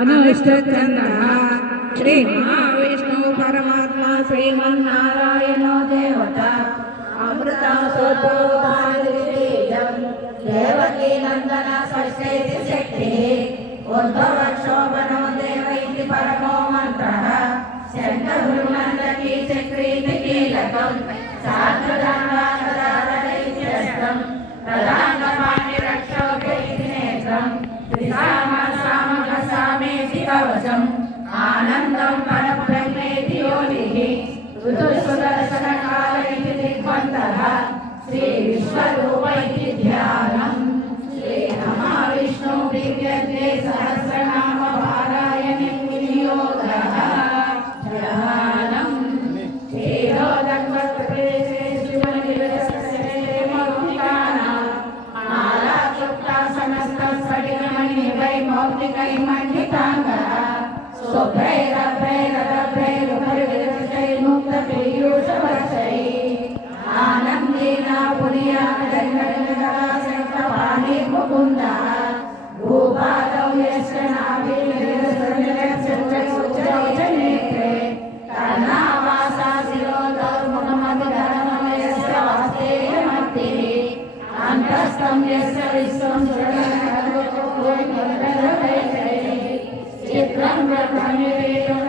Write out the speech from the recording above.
अनुष्ठचंद्रः श्री महाविष्णु परमात्मा श्रीमन्नारायणो देवता अमृतं स्वरूपं देवकी नंदन षष्ठेति शक्तिः उद्भवक्षोभनो देव इति परमो मन्त्रः शङ्खगुरुनन्दकी चक्रीति कीलकं साधुदानदारदैत्यस्तं प्रधानपाणिरक्षोभेति नेत्रं त्रिसामसामकसामेति कवचम् आनन्दं परब्रह्मेति योनिः ऋतुसुदर्शनकाल इति दिग्बन्धः श्रीविश्वरूप इति ध्यानम् श्री महाविष्णु दिव्यत्वे सहस्रनाम पारायणे विनियोगः ध्यानम् क्षीरोदग्धप्रदेशे शिवनिरसस्य मौलिकानां मालाक्लुप्ता समस्तस्फटिकमणिवैमौलिकैर्मण्डिताङ्गः शुभ्रैरभ्रैरभ्रैरुपरिविजयैर्मुक्तपीयूषवर्षैः आनन्देना पुनीयाकजङ्गजङ्गदासक्तवाणीर्मुकुन्दः भूपादौ यस्य नाभिर्निरसञ्जयच्चौचनेत्रे कर्णावासा शिरोदौर्मुखमधिधरणो यस्य वास्तेयमत्तिः अन्तस्थं यस्य विश्वं सुरगणगणो चित्रं ब्रह्मनिवेदं